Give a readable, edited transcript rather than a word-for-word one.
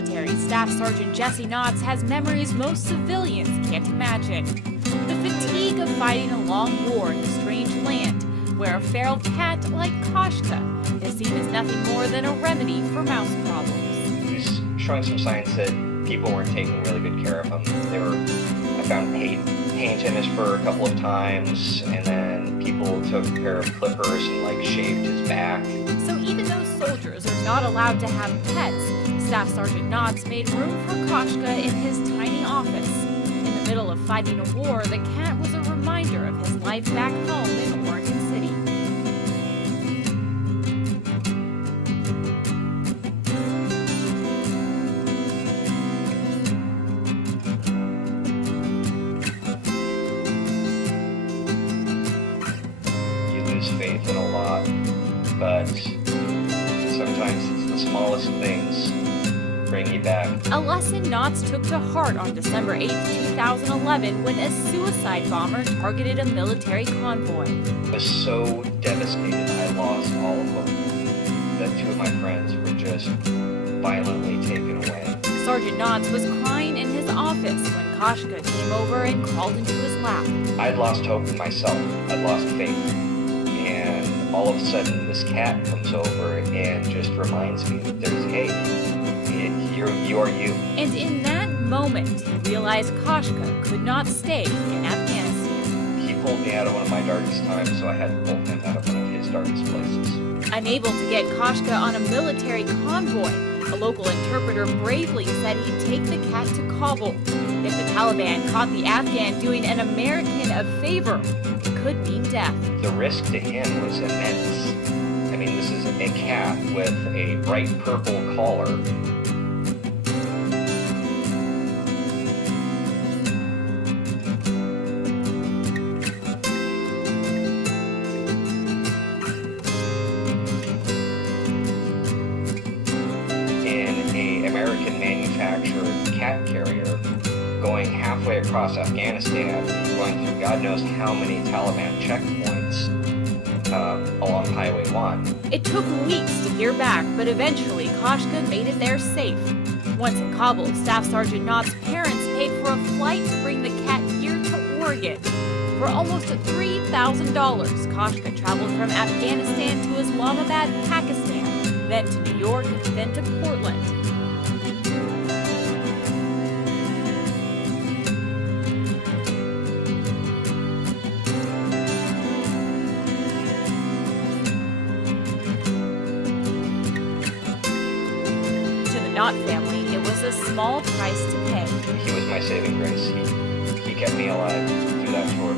military, Staff Sergeant Jesse Knotts has memories most civilians can't imagine. The fatigue of fighting a long war in a strange land, where a feral cat like Koshka is seen as nothing more than a remedy for mouse problems. He was showing some signs that people weren't taking really good care of him. I found paint in his fur a couple of times, and then people took a pair of clippers and shaved his back. So even though soldiers are not allowed to have pets, Staff Sergeant Knotts made room for Koshka in his tiny office. In the middle of fighting a war, the cat was a reminder of his life back home in Oregon City. Faith in a lot, but sometimes it's the smallest things bring you back. A lesson Knotts took to heart on December 8, 2011, when a suicide bomber targeted a military convoy. I was so devastated I lost all of them, that two of my friends were just violently taken away. Sergeant Knotts was crying in his office when Koshka came over and crawled into his lap. I'd lost hope in myself. I'd lost faith. And all of a sudden, this cat comes over and just reminds me that you are you. And in that moment, he realized Koshka could not stay in Afghanistan. He pulled me out of one of my darkest times, so I had to pull him out of one of his darkest places. Unable to get Koshka on a military convoy, a local interpreter bravely said he'd take the cat to Kabul. If the Taliban caught the Afghan doing an American a favor, it could mean death. The risk to him was immense. I mean, this is a cat with a bright purple collar. In an American manufactured cat carrier, going halfway across Afghanistan, going through God knows how many Taliban checkpoints along Highway 1. It took weeks to hear back, but eventually Koshka made it there safe. Once in Kabul, Staff Sergeant Knotts' parents paid for a flight to bring the cat here to Oregon. For almost $3,000, Koshka traveled from Afghanistan to Islamabad, Pakistan, then to New York, then to Portland. Knott family, it was a small price to pay. He was my saving grace. He kept me alive through that tour.